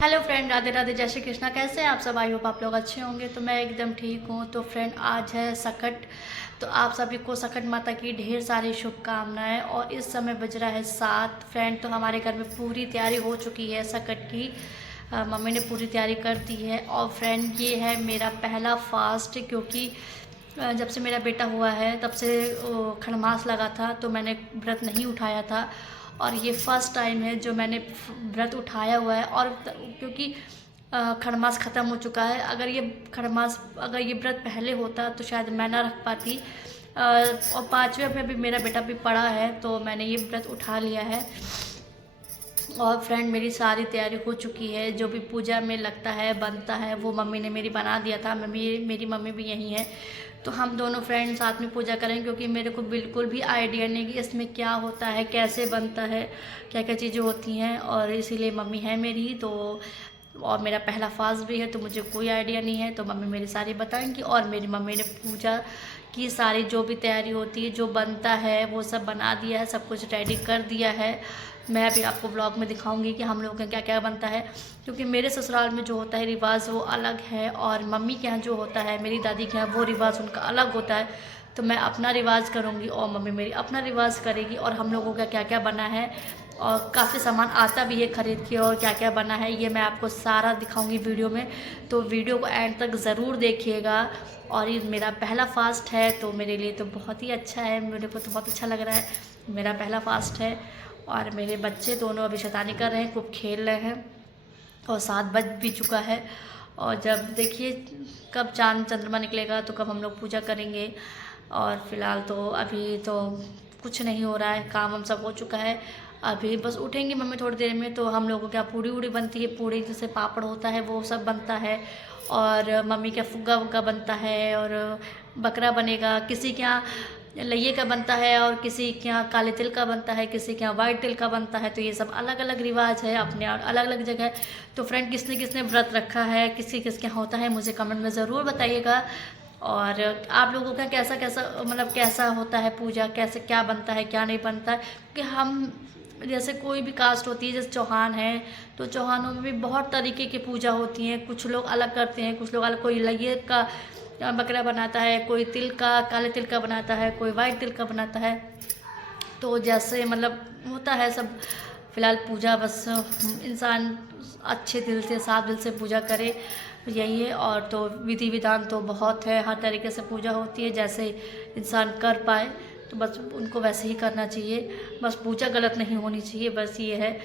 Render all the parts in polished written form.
Hello friend, Radhe Radhe, जय श्री कृष्णा। कैसे हैं आप सब? आई होप आप लोग अच्छे होंगे। तो मैं एकदम ठीक हूँ। तो फ्रेंड, आज है सकट। तो आप सभी को सकट माता की ढेर सारी शुभकामनाएं। और इस समय बज रहा है 7। फ्रेंड, तो हमारे घर में पूरी तैयारी हो चुकी है सकट की। मम्मी ने पूरी तैयारी कर दी है। और फ्रेंड, ये है मेरा पहला फास्ट, क्योंकि जब से मेरा बेटा हुआ है तब से खरमास लगा था, तो मैंने व्रत नहीं उठाया था। और ये फर्स्ट टाइम है जो मैंने व्रत उठाया हुआ है। और क्योंकि खरमास ख़त्म हो चुका है, अगर ये व्रत पहले होता तो शायद मैं ना रख पाती। और 5वें में भी मेरा बेटा भी पड़ा है, तो मैंने ये व्रत उठा लिया है। और फ्रेंड, मेरी सारी तैयारी हो चुकी है। जो भी पूजा में लगता है, बनता है, वो मम्मी ने मेरी बना दिया था। मेरी मम्मी भी यहीं है, तो हम दोनों फ्रेंड साथ में पूजा करेंगे। क्योंकि मेरे को बिल्कुल भी आइडिया नहीं कि इसमें क्या होता है, कैसे बनता है, क्या क्या चीज़ें होती हैं। और इसीलिए मम्मी है मेरी। तो और मेरा पहला फास्ट भी है, तो मुझे कोई आइडिया नहीं है। तो मम्मी मेरी सारी बताएंगी। और मेरी मम्मी ने पूजा की सारी जो भी तैयारी होती है, जो बनता है, वो सब बना दिया है, सब कुछ रेडी कर दिया है। मैं भी आपको ब्लॉग में दिखाऊंगी कि हम लोगों के क्या क्या बनता है। क्योंकि मेरे ससुराल में जो होता है रिवाज, वो अलग है। और मम्मी के यहाँ जो होता है, मेरी दादी के यहाँ, वो रिवाज उनका अलग होता है। तो मैं अपना रिवाज करूँगी और मम्मी मेरी अपना रिवाज करेगी। और हम लोगों का क्या क्या बना है, और काफ़ी सामान आता भी है ख़रीद के, और क्या क्या बना है ये मैं आपको सारा दिखाऊंगी वीडियो में। तो वीडियो को एंड तक ज़रूर देखिएगा। और ये मेरा पहला फास्ट है, तो मेरे लिए तो बहुत ही अच्छा है। मेरे को तो बहुत अच्छा लग रहा है, मेरा पहला फास्ट है। और मेरे बच्चे दोनों अभी शैतानी कर रहे हैं, खूब खेल रहे हैं। और 7 बज भी चुका है। और जब देखिए कब चांद चंद्रमा निकलेगा तो कब हम लोग पूजा करेंगे। और फिलहाल तो अभी तो कुछ नहीं हो रहा है, काम हम सब हो चुका है। अभी बस उठेंगे मम्मी थोड़ी देर में, तो हम लोगों को क्या पूड़ी उड़ी बनती है, पूड़ी जैसे पापड़ होता है वो सब बनता है। और मम्मी क्या फुग्गा वुग्गा बनता है, और बकरा बनेगा। किसी के यहाँ लइये का बनता है, और किसी के यहाँ काले तिल का बनता है, किसी के यहाँ वाइट तिल का बनता है। तो ये सब अलग अलग रिवाज है अपने, और अलग अलग जगह। तो फ्रेंड, किसने किसने व्रत रखा है, किसके यहाँ होता है, मुझे कमेंट में ज़रूर बताइएगा। और आप लोगों का कैसा कैसा, मतलब कैसा होता है पूजा, कैसे क्या बनता है, क्या नहीं बनता है। क्योंकि हम जैसे कोई भी कास्ट होती है, जैसे चौहान है, तो चौहानों में भी बहुत तरीके की पूजा होती हैं। कुछ लोग अलग करते हैं, कुछ लोग अलग। कोई लइये का बकरा बनाता है, कोई तिल का, काले तिल का बनाता है, कोई वाइट तिल का बनाता है। तो जैसे मतलब होता है सब। फिलहाल पूजा बस इंसान अच्छे दिल से, साफ दिल से पूजा करे, यही है। और तो विधि विधान तो बहुत है, हर तरीके से पूजा होती है, जैसे इंसान कर पाए तो बस उनको वैसे ही करना चाहिए। बस पूजा गलत नहीं होनी चाहिए, बस ये है।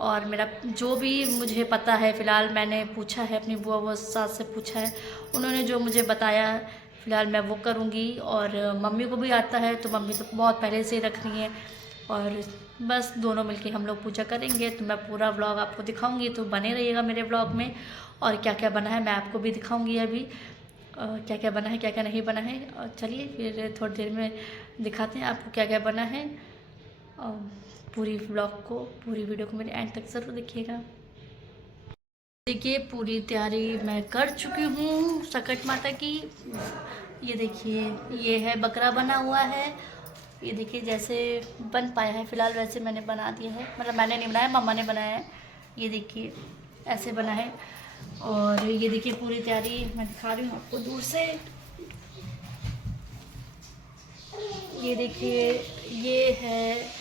और मेरा जो भी मुझे पता है, फ़िलहाल मैंने पूछा है अपनी बुआ वो सास से पूछा है, उन्होंने जो मुझे बताया है फ़िलहाल मैं वो करूँगी। और मम्मी को भी आता है, तो मम्मी तो बहुत पहले से ही रख रही है। और बस दोनों मिलके हम लोग पूजा करेंगे। तो मैं पूरा व्लॉग आपको दिखाऊंगी, तो बने रहिएगा मेरे व्लॉग में। और क्या क्या बना है मैं आपको भी दिखाऊंगी अभी। क्या क्या बना है, क्या क्या नहीं बना है। और चलिए फिर थोड़ी देर में दिखाते हैं आपको क्या क्या बना है। और पूरी व्लॉग को, पूरी वीडियो को मेरे एंड तक ज़रूर देखिएगा। देखिए, पूरी तैयारी मैं कर चुकी हूँ सकट माता की। ये देखिए, ये है बकरा बना हुआ है। ये देखिए जैसे बन पाया है, फ़िलहाल वैसे मैंने बना दिया है। मतलब मैंने नहीं बनाया, मम्मा ने बनाया है। ये देखिए ऐसे बना है। और ये देखिए पूरी तैयारी मैं दिखा रही हूँ आपको दूर से। ये देखिए, ये है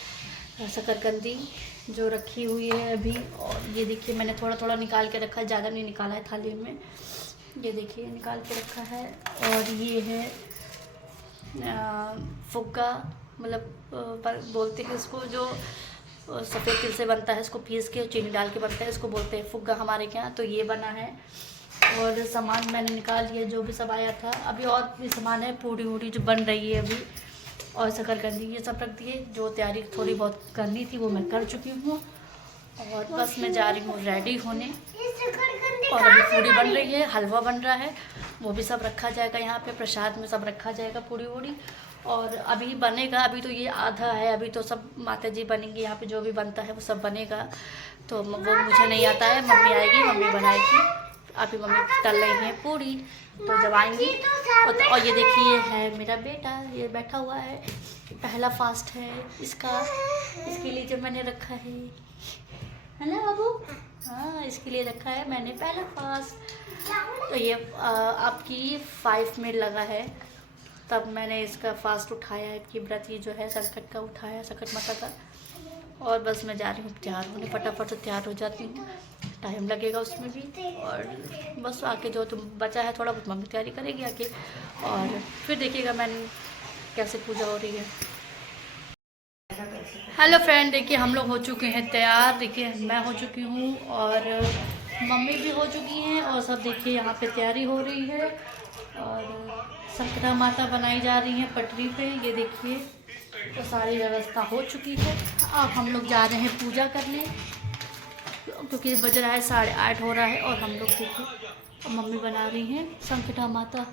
शकरकंदी जो रखी हुई है अभी। और ये देखिए मैंने थोड़ा थोड़ा निकाल के रखा है, ज़्यादा नहीं निकाला है थाली में। ये देखिए निकाल के रखा है। और ये है फुग्गा, मतलब बोलते हैं इसको, जो सफ़ेद तिल से बनता है, इसको पीस के चीनी डाल के बनता है, इसको बोलते हैं फुग्गा हमारे के यहाँ। तो ये बना है। और सामान मैंने निकाल लिया जो भी सब आया था। अभी और भी सामान है, पूड़ी वूड़ी जो बन रही है अभी, और शकरकंदी, ये सब रख दिए। जो तैयारी थोड़ी बहुत करनी थी वो मैं कर चुकी हूँ। और बस मैं जा रही हूँ रेडी होने। और अभी पूड़ी बन रही है, हलवा बन रहा है, वो भी सब रखा जाएगा यहाँ पे, प्रसाद में सब रखा जाएगा पूड़ी वूड़ी। और अभी बनेगा, अभी तो ये आधा है, अभी तो सब माता जी बनेंगी यहाँ पे, जो भी बनता है वो सब बनेगा। तो वो मुझे नहीं आता है, मम्मी आएगी, मम्मी बनाएगी। अभी मम्मी तल रही है पूड़ी, तो जब आएंगी। और ये देखिए है मेरा बेटा, ये बैठा हुआ है, पहला फास्ट है इसका, इसके लिए जो मैंने रखा है। है ना बाबू? हाँ, इसके लिए रखा है मैंने पहला फास्ट। तो ये आपकी 5 मिनट लगा है, तब मैंने इसका फास्ट उठाया है कि व्रत ये जो है संकट का उठाया, संकट माता का। और बस मैं जा रही हूँ तैयार होने, फटाफट से तैयार हो जाती हूँ, टाइम लगेगा उसमें भी। और बस आके जो तुम बचा है थोड़ा बहुत मम्मी तैयारी करेगी आके, और फिर देखिएगा मैंने कैसे पूजा हो रही है। हेलो फ्रेंड, देखिए हम लोग हो चुके हैं तैयार। देखिए मैं हो चुकी हूँ और मम्मी भी हो चुकी हैं, और सब देखिए यहाँ पे तैयारी हो रही है। और संकटा माता बनाई जा रही है पटरी पे, ये देखिए। तो सारी व्यवस्था हो चुकी है। अब हम लोग जा रहे हैं पूजा करने, क्योंकि बज रहा है 8:30 हो रहा है। और हम लोग देखिए मम्मी बना रही हैं संकटा माता।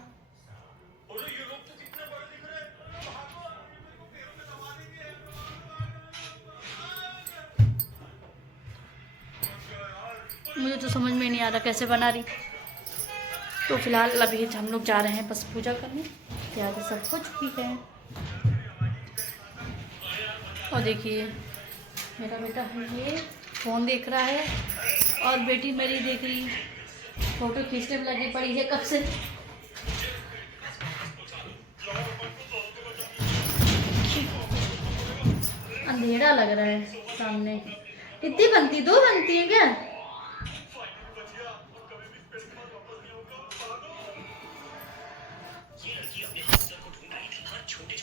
मुझे तो समझ में नहीं आ रहा कैसे बना रही। तो फिलहाल अभी हम लोग जा रहे हैं बस पूजा करने, तैयारी सब हो चुकी है। और देखिए मेरा बेटा है ये फ़ोन देख रहा है, और बेटी मेरी देख रही फ़ोटो खींचने में लगी पड़ी है कब से। अंधेरा लग रहा है सामने। कितनी बनती, 2 बनती है क्या?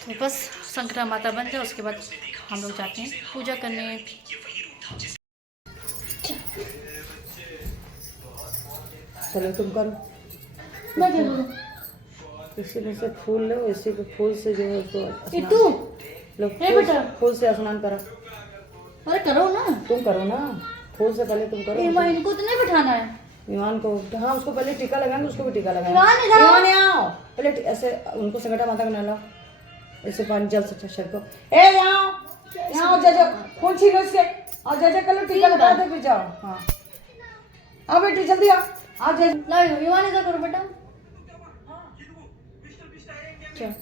तो बस संकटा माता बन जाए, उसके बाद हम लोग जाते हैं पूजा करने। चलो तुम करो। मैं क्या करूं? इसी में से फूल लो, इसी के फूल से जो है उसको इट्टू, लो, बेटा फूल से स्नान करो। अरे करो ना, तुम करो ना, फूल से पहले तुम करो। इनको तो नहीं बिठाना है। ईमान को, हाँ उसको पहले टीका लगाएंगे, उसको भी टीका ईमान लगाएंगे। इधर आओ। ईमान आओ, पहले ऐसे उनको संकटा माता का नाला ऐसे पानी जल से छर को। ए यहाँ जा जाओ, खून छीलो इसके, और जा कर लो, टीका लगा दे, फिर जाओ। हाँ आओ बेटी जल्दी आओ, आ जा। लाओ ईमान इधर करो बेटा। चल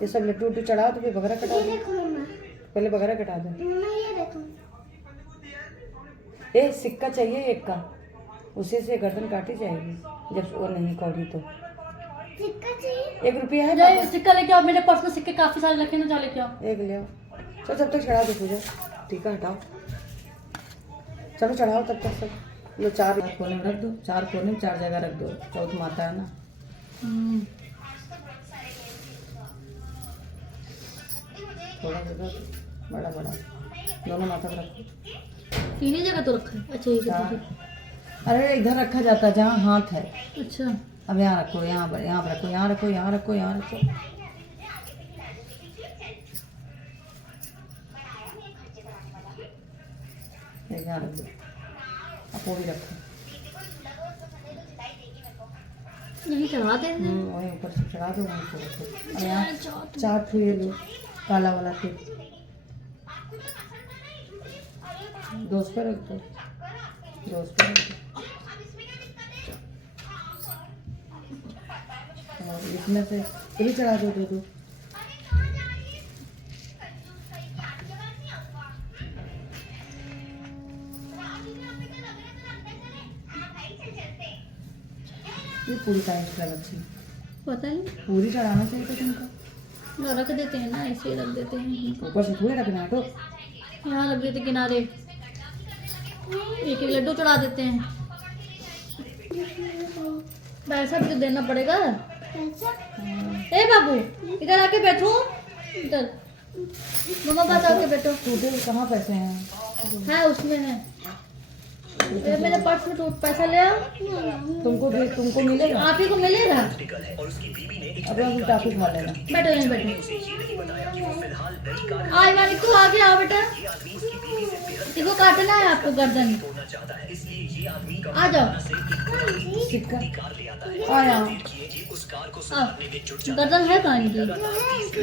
ये सब लड्डू उड्डू चढ़ाओ, तो फिर बगरा कटा दो। पहले बगरा कटा दो। ए सिक्का चाहिए एक का, उसी से गर्दन काटी जाएगी जब वो नहीं कौड़ी तो। सिक्का चाहिए? 1 रुपया है। जाए सिक्का लेके आओ, मेरे पर्स में सिक्के काफी सारे रखे ना, जा लेके आओ। एक ले आओ। चलो जब तक चढ़ा दो पूजा, टीका हटाओ। चलो चढ़ाओ तब तक सब। लो 4 कोने में रख दो, 4 कोने में 4 जगह रख दो। चौथ माता है ना। थोड़ा जगह बड़ा बड़ा दोनों माथा पर रखो। 3 ही जगह तो रखा है। अच्छा ये चार। अरे इधर रखा जाता है जहाँ हाथ है। अच्छा अब यहाँ रखो, यहाँ पर रखो, यहाँ रखो, यहाँ रखो, यहाँ रखो। यहाँ रख दो, अब वो भी रखो। यही चढ़ा दे। वहीं ऊपर से चढ़ा दो, वहीं पर रखो। अब यहाँ 4 फूल लो, काला वाला टिप 2 पे रख दो, 2 पे रख दो। और इसमें से ये भी चढ़ा दो, 2। ये पूरी टाइम से बच्ची पता नहीं, पूरी चढ़ाना चाहिए था तुमको। रख देते हैं ना, ऐसे ही रख देते हैं। ऊपर से थोड़ी रखना है तो। यहाँ रख देते किनारे, एक लड्डू चढ़ा देते हैं। पैसा भी तो देना पड़ेगा। ए बाबू इधर आके बैठो, इधर मम्मा पास आके बैठो। टूटे कहाँ पैसे हैं? है उसमें है। ए, मेरे पर्स में तो पैसा ले आओ। तुमको मिलेगा, आप ही को मिलेगा। अब हम टॉफी खा लेना। बैठो नहीं बैठो। आई वाली तू आगे आओ बेटा, इसको काटना है आपको गर्दन। आ जाओ, सिक्का आया। गर्दन है कहाँ इनकी?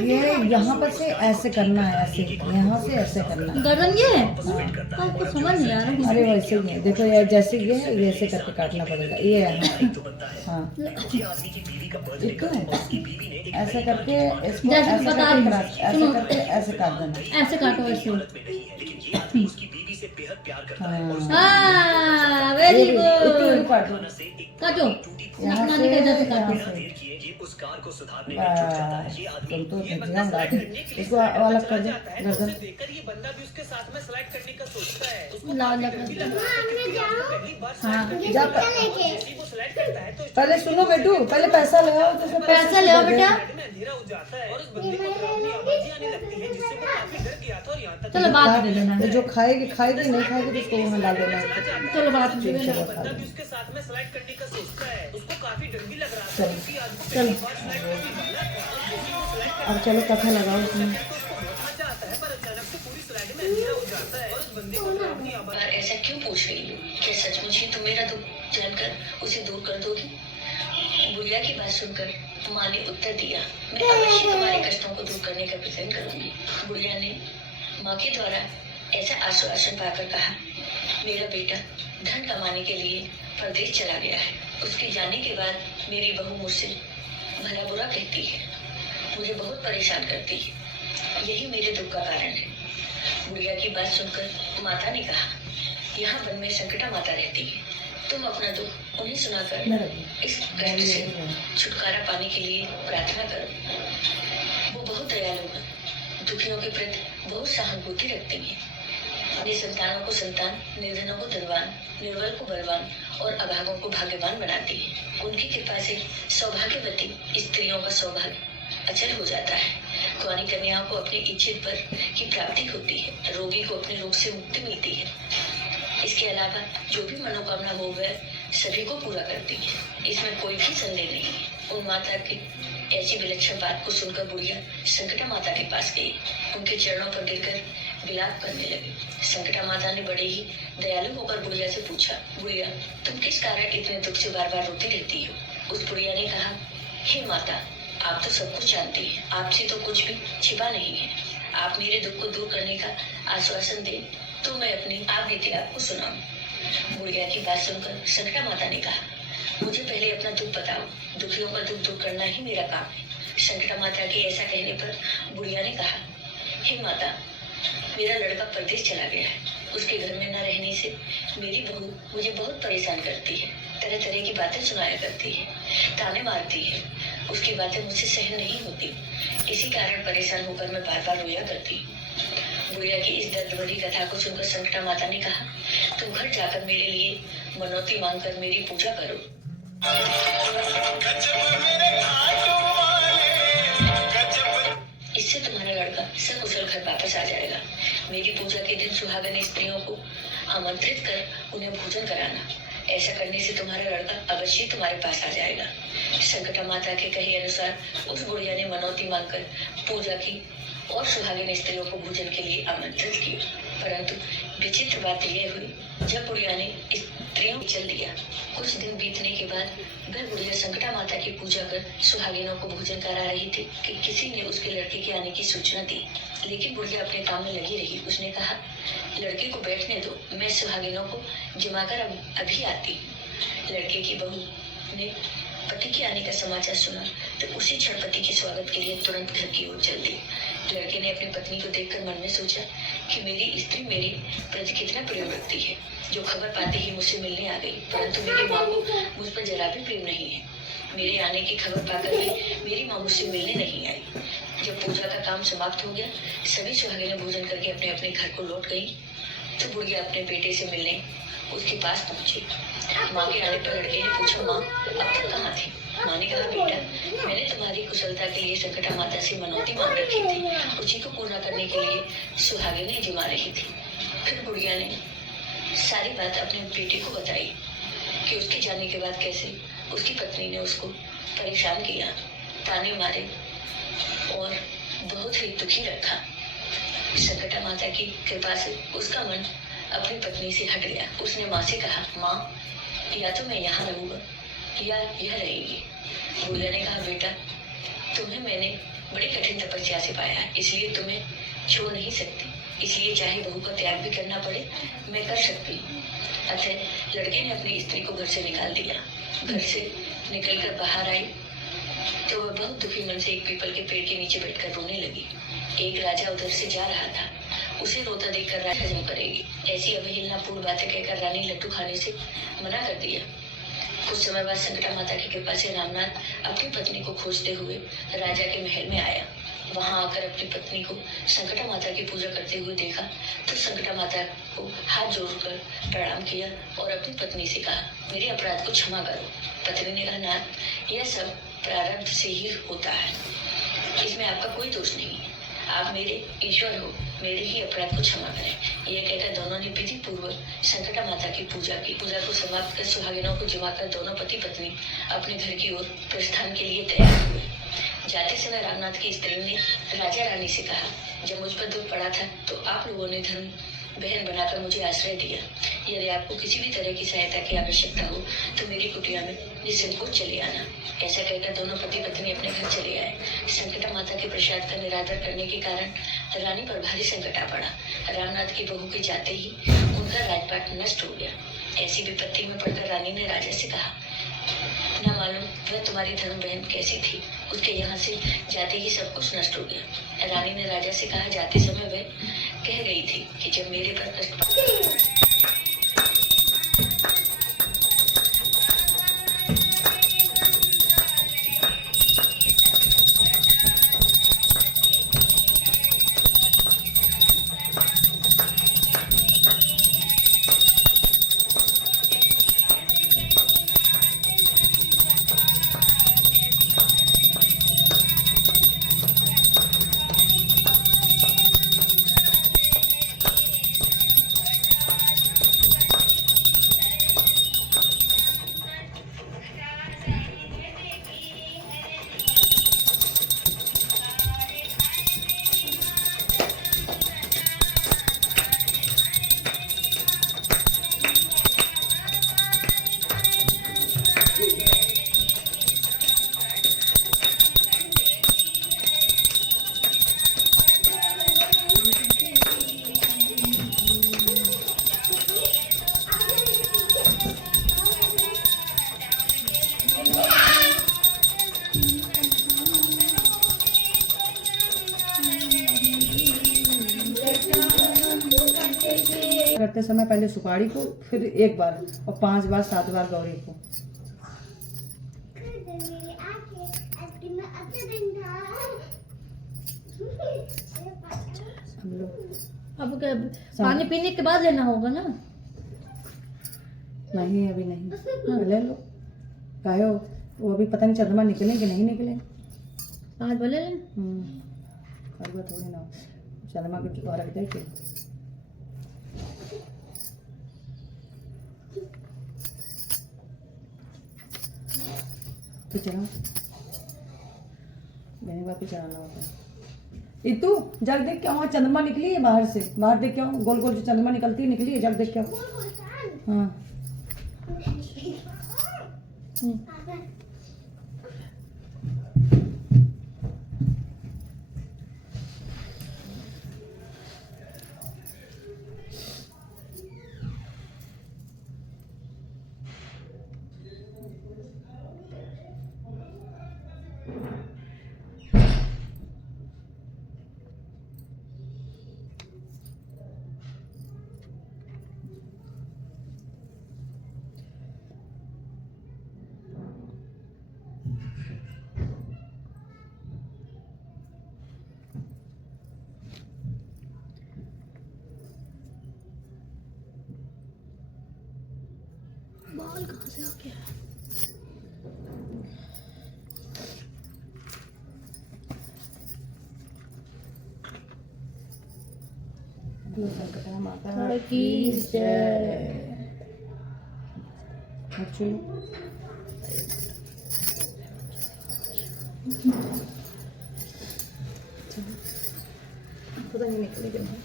ये यहाँ पर से ऐसे करना है, ऐसे यहाँ से ऐसे करना है। गर्दन ये है? हमको समझ नहीं आ रहा। अरे वैसे ही है, देखो यार जैसे ये है, ये ऐसे करके काटना पड़ेगा। ये है हाँ। ठीक है, ऐसे करके इसको जैसे ऐसे बता करके रही हूँ, ऐसे सुनो। करके ऐसे काट देना। ऐसे काटो ऐसे। हाँ, हाँ वेरी इतना गुड। ही काटो, काटो यहाँ से नानी का इधर से यहाँ काटो। से। बस, तुम तो ध्यान डालो, इसको अलग कर दो गर्दन। लाल लगा। हाँ जा पहले सुनो बेटू, पहले पैसा ले आओ, तो सब पैसा ले आओ दे दे। बेटा। चलो बात दे देना। तो जो खाएगी खाएगी, नहीं खाएगी तो उसको वहाँ डाल देना। चलो बात दे देना। चलो चलो अब चलो कथा लगाओ उसमें। बार ऐसा क्यों पूछ रही हो? क्या सचमुच ही तुम मेरा दुख जानकर उसे दूर कर दोगी? बुढ़िया की बात सुनकर माँ ने उत्तर दिया, मैं अवश्य तुम्हारे कष्टों को दूर करने का प्रयत्न करूंगी। बुढ़िया ने माँ के द्वारा ऐसा आश्वासन पाकर कहा, मेरा बेटा धन कमाने के लिए प्रदेश चला गया है। उसके जाने के बाद मेरी बहू मुझसे भला बुरा कहती है, मुझे बहुत परेशान करती है। यही मेरे दुख का कारण है। बुढ़िया की बात सुनकर माता ने कहा, यहाँ वन में संकटा माता रहती है, तुम अपना दुख उन्हें सुनाकर इस कष्ट से छुटकारा पाने के लिए प्रार्थना करो। वो बहुत दयालु है, दुखियों के प्रति बहुत सहानुभूति रखती है। निसंतानों को संतान, निर्धनों को धनवान, निर्बल को बलवान और अभागों को भाग्यवान बनाती है। उनकी कृपा से सौभाग्यवती स्त्रियों का सौभाग्य अचल हो जाता है। कुंवारी कन्याओं को अपने इच्छित वर की प्राप्ति होती है, रोगी को अपने रोग से मुक्ति मिलती है। इसके अलावा जो भी मनोकामना हो वह सभी को पूरा करती है, इसमें कोई भी संदेह नहीं है। उन माता की ऐसी विलक्षण बात को सुनकर बुढ़िया संकटा माता के पास गई, उनके चरणों पर गिरकर विलाप करने लगी। संकटा माता ने बड़े ही दयालु होकर बुढ़िया से पूछा, बुढ़िया तुम किस कारण इतने दुख से बार बार रोती रहती हो? उस बुढ़िया ने कहा, हे माता, आप तो सब कुछ जानती हैं, आपसे तो कुछ भी छिपा नहीं है। आप मेरे दुख को दूर करने का आश्वासन दें तो मैं अपनी आप बीती आपको सुनाऊं। बुढ़िया की बात सुनकर संकटा माता ने कहा, मुझे पहले अपना दुख बताओ, दुखियों का दुख दूर करना ही मेरा काम है। संकटा माता के ऐसा कहने पर बुढ़िया ने कहा, हे माता, मेरा लड़का परदेश चला गया है। उसके घर में न रहने से मेरी बहू मुझे बहुत परेशान करती है, तरह तरह की बातें सुनाया करती है, ताने मारती है। उसकी बातें मुझसे सहन नहीं होती, इसी कारण परेशान होकर मैं बार बार रोया करती। बुढ़िया की इस दर्द भरी कथा को सुनकर संकटा माता ने कहा, तुम घर जाकर मेरे लिए मनौती मांगकर मेरी पूजा करो। इससे तुम्हारा लड़का सकुशल घर वापस आ जाएगा। मेरी पूजा के दिन सुहागन स्त्रियों को आमंत्रित कर उन्हें भोजन कराना। ऐसा करने से तुम्हारा लड़का अवश्य तुम्हारे पास आ जाएगा। संकटा माता के कहे अनुसार उस बुढ़िया ने मनौती मांगकर पूजा की और सुहागिन स्त्रियों को भोजन के लिए आमंत्रित किया। परंतु विचित्र बात यह हुई, जब बुढ़िया ने स्त्रियों को चल दिया, कुछ दिन बीतने के बाद वह बुढ़िया संकटा माता की पूजा कर सुहागिनों को भोजन करा रही थी कि किसी ने उसके लड़के के आने की सूचना दी। लेकिन बुढ़िया अपने काम में लगी रही। उसने कहा, लड़के को बैठने दो, मैं सुहागिनों को जमाकर अभी आती। लड़के की बहू ने पति के आने का समाचार सुना तो उसी क्षण पति के स्वागत के लिए तुरंत घर की ओर चल दी। लड़के ने अपनी पत्नी को देखकर मन में सोचा कि मेरी स्त्री मेरी प्रति कितना प्रेम रखती है, जो खबर पाते ही मुझसे मिलने आ गई। परंतु मेरी माँ को मुझ पर जरा भी प्रेम नहीं है। मेरे आने की खबर पाकर भी मेरी माँ मुझसे मिलने नहीं आई। जब पूजा का काम समाप्त हो गया, सभी सुहागिनें भोजन करके अपने अपने घर को लौट गई तो बुढ़िया अपने बेटे से मिलने उसके पास पहुंची। माँ के आने पर लड़के ने पूछा, माँ अब तक कहाँ थी? माँ ने कहा, बेटा मैंने तुम्हारी कुशलता के लिए संकटा माता से मनौती मांग रखी थी, उसी को पूरा करने के लिए सुहागिनें जमा रही थी। फिर बुढ़िया ने सारी बात अपने बेटे को बताई कि उसके जाने के बाद कैसे उसकी पत्नी ने उसको परेशान किया, ताने मारे और बहुत ही दुखी रखा। संकटा माता की कृपा से उसका मन अपनी पत्नी से हट गया। उसने माँ से कहा, माँ या तो मैं यहाँ रहूंगा या यह रहेगी। बुढ़िया ने कहा, बेटा तुम्हें मैंने बड़ी कठिन तपस्या से पाया है, इसलिए तुम्हें छोड़ नहीं सकती, इसलिए चाहे बहू का त्याग भी करना पड़े मैं कर सकती हूँ। अतः लड़के ने अपनी स्त्री को घर से निकाल दिया। घर से निकलकर बाहर आई तो वह बहुत दुखी मन से एक पीपल के पेड़ के नीचे बैठकर रोने लगी। एक राजा उधर से जा रहा था। उसे रोता देखकर राजा हजम करेगी ऐसी अवहेलनापूर्ण बातें कहकर रानी लड्डू खाने से मना कर दिया। कुछ समय बाद संकटा माता की कृपा से रामनाथ अपनी पत्नी को खोजते हुए राजा के महल में आया। वहां आकर अपनी पत्नी को संकटा माता की पूजा करते हुए देखा तो संकटा माता को हाथ जोड़कर प्रणाम किया और अपनी पत्नी से कहा, मेरे अपराध को क्षमा करो। पत्नी ने कहा, नाथ, यह सब प्रारब्ध से ही होता है, इसमें आपका कोई दोष नहीं है। आप मेरे ईश्वर हो, मेरे ही अपराध को क्षमा करें। यह कहकर दोनों ने विधि पूर्वक संकटा माता की पूजा की। पूजा को समाप्त कर सुहागिनों को जमाकर दोनों पति पत्नी अपने घर की ओर प्रस्थान के लिए तैयार हुए। जाते समय रामनाथ की स्त्री ने राजा रानी से कहा, जब मुझ पर दुख पड़ा था तो आप लोगों ने धर्म बहन बनाकर मुझे आश्रय दिया। यदि आपको किसी भी तरह की सहायता की आवश्यकता हो तो मेरी कुटिया में निसंकोच चले आना। ऐसा कहकर दोनों पति पत्नी अपने घर चले आए। संकटा माता के प्रसाद का निरादर करने के कारण रानी पर भारी संकट आ पड़ा। रामनाथ की बहू के जाते ही उनका राजपाट नष्ट हो गया। ऐसी विपत्ति में पड़कर रानी ने राजा से कहा, न मालूम वह तुम्हारी धर्म बहन कैसी थी, उसके यहाँ से जाते ही सब कुछ नष्ट हो गया। रानी ने राजा से कहा, जाते समय वह कह गई थी कि जब मेरे पर कष्ट करते समय पहले सुपारी को, फिर एक बार और 5 बार 7 बार गौरी को। अब पानी पीने के बाद लेना होगा ना? नहीं अभी नहीं, ले लो। काहे हो, वो अभी पता नहीं चंद्रमा निकले कि नहीं निकले। आज बोले लें थोड़ी ना चंद्रमा के द्वारा रख दे। तो चलो मैंने वापस चढ़ाना होता है। इतू जग देख क्या वहाँ चंद्रमा निकली है बाहर से, बाहर देख क्या गोल गोल जो चंद्रमा निकलती है निकली है, जग देख क्या। हाँ बाल कहाँ से आ गया? संकटा माता की जय। पता नहीं निकले कि नहीं।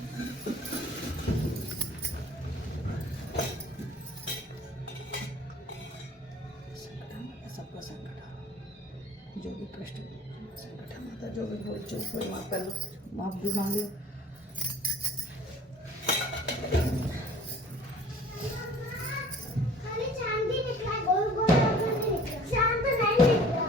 सबका संकट जो भी कष्ट संकट माता जो भी हो जो कोई माफ कर लो, माफ भी मांग लो। चांदी निकला, गोल गोल चांद नहीं निकला।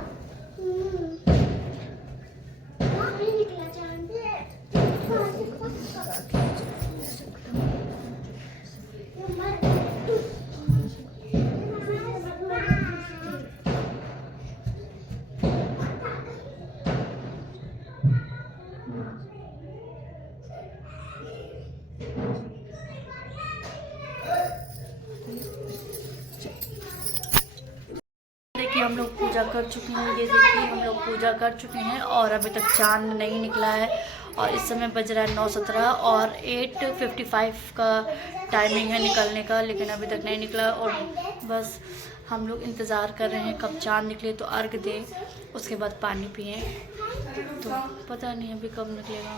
देखिए हम लोग पूजा कर चुके हैं, ये देखिए हम लोग पूजा कर चुके हैं और अभी तक चांद नहीं निकला है। और इस समय बज रहा है 9:17 और 8:55 का टाइमिंग है निकलने का, लेकिन अभी तक नहीं निकला। और बस हम लोग इंतज़ार कर रहे हैं कब चांद निकले तो अर्घ दें, उसके बाद पानी पिएं। तो पता नहीं अभी कब निकलेगा।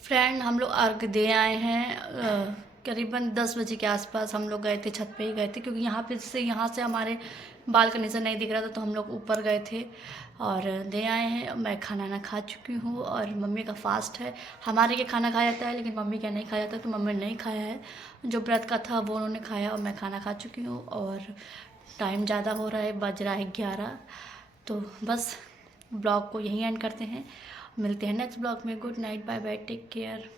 फ्रेंड हम लोग अर्घ दे आए हैं, करीबन 10 बजे के आसपास हम लोग गए थे, छत पे ही गए थे क्योंकि यहाँ से हमारे बालकनी से नहीं दिख रहा था, तो हम लोग ऊपर गए थे और दे आए हैं। मैं खाना ना खा चुकी हूँ और मम्मी का फास्ट है। हमारे के खाना खाया जाता है लेकिन मम्मी का नहीं खाया जाता, तो मम्मी ने नहीं खाया है। जो व्रत का था वो उन्होंने खाया और मैं खाना खा चुकी हूँ। और टाइम ज़्यादा हो रहा है, बज रहा है 11। तो बस ब्लॉग को यहीं एंड करते हैं, मिलते हैं नेक्स्ट ब्लॉग में। Good night, bye bye, take care.